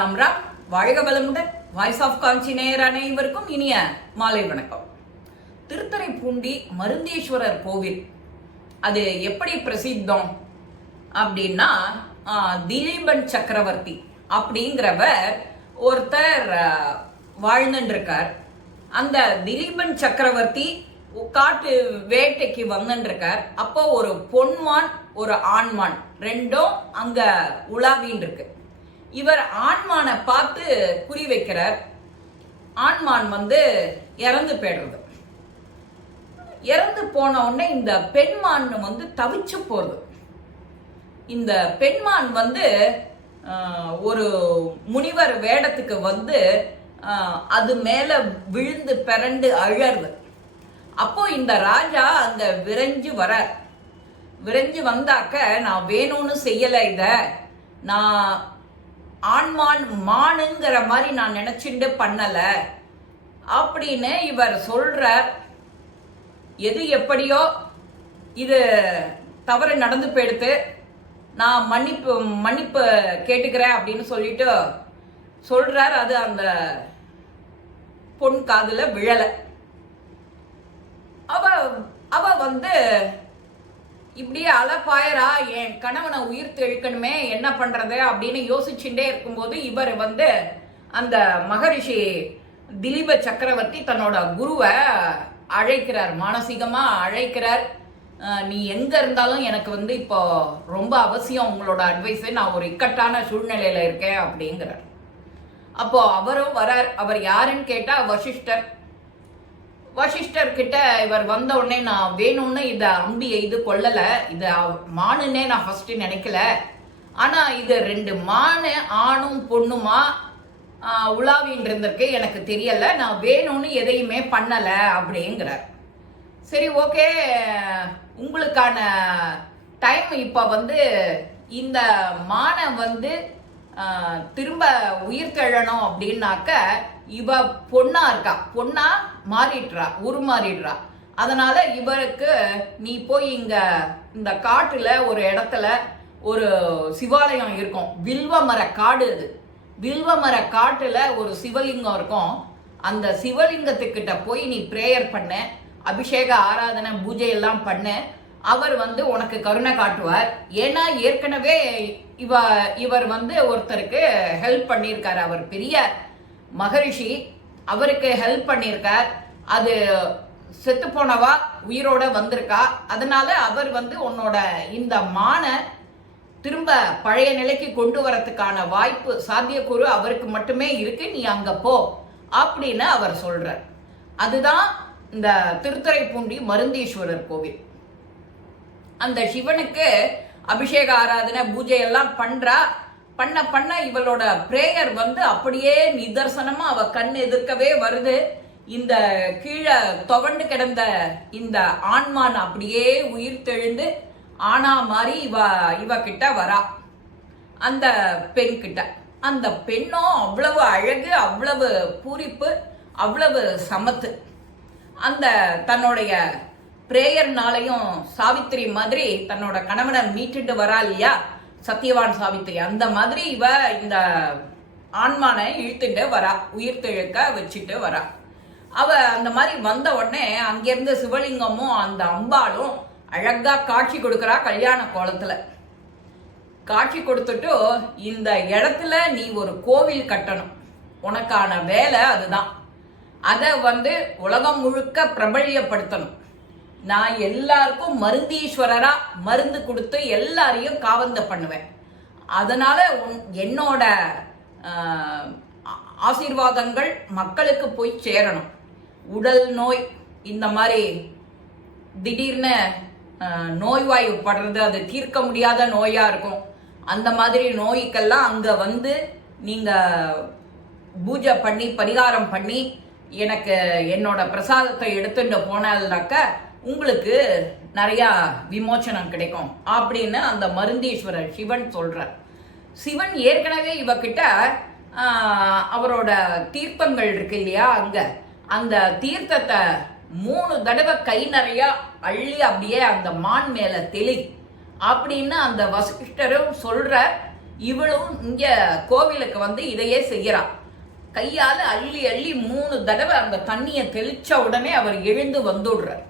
ராம் ராம். வாழ்க வளமுடன். Voice of காஞ்சி நேயர் அனைவருக்கும் இனிய மாலை வணக்கம். திருத்துறைப்பூண்டி மருந்தீஸ்வரர் கோவில் அது எப்படி பிரசித்தம் அப்படின்னா, திலீபன் சக்கரவர்த்தி அப்படிங்கிறவர் ஒருத்தர் வாழ்ந்துட்டு இருக்கார். அந்த திலீபன் சக்கரவர்த்தி காட்டு வேட்டைக்கு வந்துட்டு இருக்கார். அப்போ ஒரு பொன்மான் ஒரு ஆண்மான் ரெண்டும் அங்க உலாவின்னு இருக்கு. இவர் ஆண்மானை பார்த்து குறி வைக்கிறார். ஆண்மான் இறந்து போயிடுறது. இறந்து போன உடனே இந்த பெண்மான் தவிச்சு போறது. இந்த பெண்மான் ஒரு முனிவர் வேடத்துக்கு அது மேல விழுந்து பிறண்டு அழறது. அப்போ இந்த ராஜா அங்க விரைஞ்சு வரார். விரைஞ்சு வந்தாக்க, நான் வேணும்னு செய்யல, இத நான் ஆண்மான் மானுங்கிற மாதிரி நான் நினைச்சுட்டு பண்ணல அப்படின்னு இவர் சொல்றார். எது எப்படியோ இது தவறு நடந்து போயிடுத்து, நான் மன்னிப்பு கேட்டுக்கிறேன் அப்படின்னு சொல்லிட்டு சொல்றார். அது அந்த பொன் காதுல விழல. அவ இப்படியே அலப்பாயரா, என் கணவனை உயிர் தெழுக்கணுமே, என்ன பண்றது அப்படின்னு யோசிச்சுட்டே இருக்கும்போது இவர் அந்த மகரிஷி திலீப சக்கரவர்த்தி தன்னோட குருவை அழைக்கிறார், மானசீகமா அழைக்கிறார். நீ எங்க இருந்தாலும் எனக்கு இப்போ ரொம்ப அவசியம் உங்களோட அட்வைஸ், நான் ஒரு இக்கட்டான சூழ்நிலையில இருக்கேன் அப்படிங்கிறார். அப்போ அவரும் வரார். அவர் யாருன்னு கேட்டா வசிஷ்டர். வசிஷ்டர் கிட்ட இவர் வந்த உடனே, நான் வேணும்னு இத அம்பி எய்து கொள்ளல, இத மானுன்னே நான் ஃபர்ஸ்ட் நினைக்கல, ஆனா இது ரெண்டு மானு ஆணும் பொண்ணுமா உலாவின் இருந்திருக்கு, எனக்கு தெரியல, நான் வேணும்னு எதையுமே பண்ணல அப்படிங்கிறார். சரி, ஓகே, உங்களுக்கான டைம் இப்ப இந்த மானை திரும்ப உயிர் தெழணும் அப்படின்னாக்க, இவ பொண்ணா இருக்கா, பொண்ணா மாறிடுறா, உருமாறிடுறா. அதனால இவருக்கு நீ போய் இந்த காட்டுல ஒரு இடத்துல ஒரு சிவாலயம் இருக்கும், வில்வமர காடு. அது வில்வமர காட்டுல ஒரு சிவலிங்கம் இருக்கும். அந்த சிவலிங்கத்துக்கிட்ட போய் நீ பிரேயர் பண்ண, அபிஷேக ஆராதனை பூஜை எல்லாம் பண்ண, அவர் உனக்கு கருணை காட்டுவார். ஏன்னா ஏற்கனவே இவர் ஒருத்தருக்கு ஹெல்ப் பண்ணியிருக்காரு. அவர் பெரிய மகரிஷி, அவருக்கு ஹெல்ப் பண்ணியிருக்கார். அது செத்து போனவா உயிரோட வந்திருக்கா. அதனால அவர் உன்னோட இந்த மானை திரும்ப பழைய நிலைக்கு கொண்டு வரத்துக்கான வாய்ப்பு, சாத்தியக்கூறு அவருக்கு மட்டுமே இருக்கு, நீ அங்க போ அப்படின்னு அவர் சொல்றார். அதுதான் இந்த திருத்துறைப்பூண்டி மருந்தீஸ்வரர் கோவில். அந்த சிவனுக்கு அபிஷேக ஆராதனை பூஜை எல்லாம் பண்ண இவளோட பிரேயர் அப்படியே நிதர்சனமா அவ கண் எதிர்க்கவே வருது. இந்த கீழே துவண்டு கிடந்த இந்த ஆண்மான் அப்படியே உயிர் தெழுந்து ஆனா மாதிரி இவ கிட்ட வரா. அந்த பெண் கிட்ட, அந்த பெண்ணும் அவ்வளவு அழகு, அவ்வளவு பூரிப்பு, அவ்வளவு சமத்து. அந்த தன்னுடைய பிரேயர்னாலையும் சாவித்திரி மாதிரி தன்னோட கணவனை மீட்டுட்டு வரா இல்லையா, சத்தியவான் சாவித்திரி, அந்த மாதிரி இவ இந்த ஆண்மானை இழுத்துட்டு வரா, உயிர் தெழுக்க வச்சுட்டு வரா. அவ அந்த மாதிரி வந்த உடனே அங்கிருந்து சிவலிங்கமும் அந்த அம்பாலும் அழகா காட்சி கொடுக்கறா. கல்யாண கோலத்துல காட்சி கொடுத்துட்டு, இந்த இடத்துல நீ ஒரு கோவில் கட்டணும், உனக்கான வேலை அதுதான். அதை உலகம் முழுக்க பிரபலியப்படுத்தணும். நான் எல்லாருக்கும் மருந்தீஸ்வரரா மருந்து கொடுத்து எல்லாரையும் காவந்த பண்ணுவேன். அதனால என்னோட ஆசீர்வாதங்கள் மக்களுக்கு போய் சேரணும். உடல் நோய், இந்த மாதிரி திடீர்னு நோய்வாய்வு படுறது, அது தீர்க்க முடியாத நோயா இருக்கும். அந்த மாதிரி நோய்க்கெல்லாம் அங்க நீங்க பூஜை பண்ணி பரிகாரம் பண்ணி எனக்கு என்னோட பிரசாதத்தை எடுத்துட்டு போனாக்க உங்களுக்கு நிறைய விமோச்சனம் கிடைக்கும் அப்படின்னு அந்த மருந்தீஸ்வரர் சிவன் சொல்றார். சிவன் ஏற்கனவே இவகிட்ட அவரோட தீர்த்தங்கள் இருக்கு இல்லையா, அந்த தீர்த்தத்தை 3 தடவை கை நிறைய அள்ளி அப்படியே அந்த மான் மேல தெளி அப்படின்னு அந்த வசிஷ்டரும் சொல்ற. இவளும் இங்க கோவிலுக்கு வந்து இதையே செய்யறா. கையால அள்ளி அள்ளி 3 தடவை அந்த தண்ணியை தெளிச்ச உடனே அவர் எழுந்து வந்துடுறார்.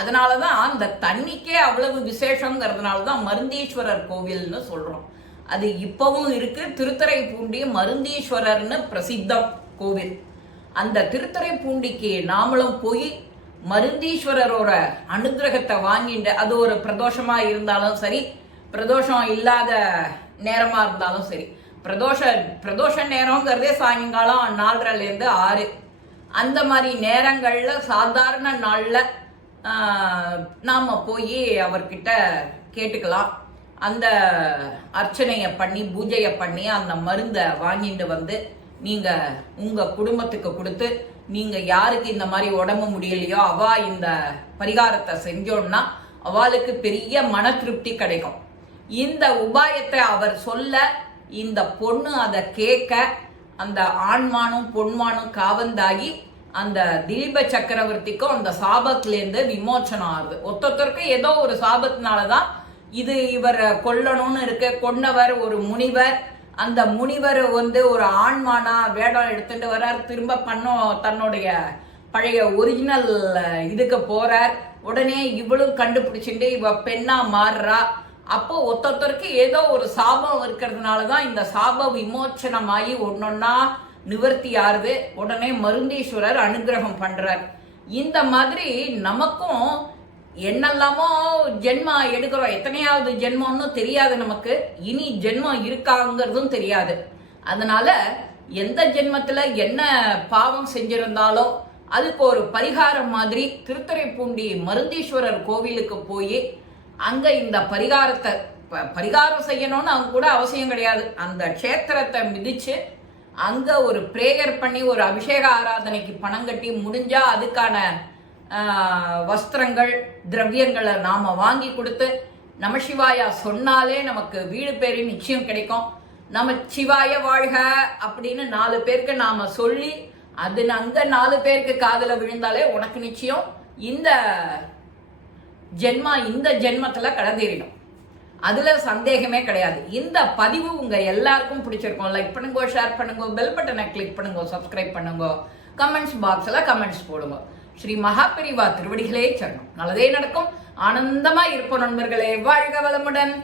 அதனாலதான் அந்த தண்ணிக்கே அவ்வளவு விசேஷங்கிறதுனாலதான் மருந்தீஸ்வரர் கோவில்னு சொல்றோம். அது இப்பவும் இருக்கு. திருத்துறைப்பூண்டி மருந்தீஸ்வரர்னு பிரசித்தம் கோவில். அந்த திருத்துறைப்பூண்டிக்கு நாமளும் போய் மருந்தீஸ்வரரோட அனுகிரகத்தை வாங்கிட்டு, அது ஒரு பிரதோஷமா இருந்தாலும் சரி, பிரதோஷம் இல்லாத நேரமா இருந்தாலும் சரி, பிரதோஷ நேரங்கிறதே சாயங்காலம் 4:30லேருந்து 6 அந்த மாதிரி நேரங்கள்ல சாதாரண நாள்ல நாம போய் அவர்கிட்ட கேட்டுக்கலாம். அந்த அர்ச்சனையை பண்ணி பூஜையை பண்ணி அந்த மருந்தை வாங்கிட்டு வந்து நீங்க உங்க குடும்பத்துக்கு கொடுத்து, நீங்க யாருக்கு இந்த மாதிரி உடம்பு முடியலையோ அவ இந்த பரிகாரத்தை செஞ்சோம்னா அவளுக்கு பெரிய மன திருப்தி கிடைக்கும். இந்த உபாயத்தை அவர் சொல்ல, இந்த பொண்ணு அதை கேட்க, அந்த ஆண்மானும் பொன்மானும் காவந்தாகி அந்த திலீப சக்கரவர்த்திக்கும் அந்த சாபத்திலேருந்து விமோச்சனம் ஆகுது. ஒத்தொத்தருக்கு ஏதோ ஒரு சாபத்தினாலதான் இது இவர் கொல்லணும்னு இருக்கு. கொன்னவர் ஒரு முனிவர். அந்த முனிவர் வந்து ஒரு ஆண்மானா வேடம் எடுத்துட்டு வர்றார். திரும்ப தன்னுடைய பழைய ஒரிஜினல் இதுக்கு போறார். உடனே இவளும் கண்டுபிடிச்சுட்டு இவ பெண்ணா மாறுறா. அப்போ ஒத்தொத்தருக்கு ஏதோ ஒரு சாபம் இருக்கிறதுனாலதான் இந்த சாப விமோச்சனமாயி ஒன்னொன்னா நிவர்த்தி ஆறுது. உடனே மருந்தீஸ்வரர் அனுகிரகம் பண்றார். இந்த மாதிரி நமக்கும் என்னெல்லாமோ ஜென்மா எடுக்கிறோம். எத்தனையாவது ஜென்மம்னு தெரியாது நமக்கு. இனி ஜென்மம் இருக்காங்கிறதும் தெரியாது. அதனால எந்த ஜென்மத்துல என்ன பாவம் செஞ்சிருந்தாலும் அதுக்கு ஒரு பரிகாரம் மாதிரி திருத்துறைப்பூண்டி மருந்தீஸ்வரர் கோவிலுக்கு போய் அங்க இந்த பரிகாரம் செய்யணும்னு அவங்க கூட அவசியம் கிடையாது. அந்த க்ஷேத்திரத்தை மிதிச்சு அங்க ஒரு பிரேயர் பண்ணி ஒரு அபிஷேக ஆராதனைக்கு பணம் கட்டி, முடிஞ்சா அதுக்கான வஸ்திரங்கள் திரவியங்களை நாம வாங்கி கொடுத்து நமசிவாயா சொன்னாலே நமக்கு வீடு பேரு நிச்சயம் கிடைக்கும். நமச்சிவாய வாழ்க அப்படின்னு 4 பேருக்கு நாம சொல்லி அது அங்க 4 பேருக்கு காதுல விழுந்தாலே உனக்கு நிச்சயம் இந்த ஜென்மத்துல கடந்தேறிடும். அதுல சந்தேகமே கிடையாது. இந்த பதிவு உங்க எல்லாருக்கும் பிடிச்சிருக்கும். லைக் பண்ணுங்க, ஷேர் பண்ணுங்க, பெல் பட்டனை கிளிக் பண்ணுங்க, சப்ஸ்கிரைப் பண்ணுங்க, கமெண்ட்ஸ் பாக்ஸ்ல கமெண்ட்ஸ் போடுங்க. ஸ்ரீ மகாபெரிவா திருவடிகளே சரணம். நல்லதே நடக்கும். ஆனந்தமா இருப்போம் நண்பர்களே. வாழ்க வளமுடன்.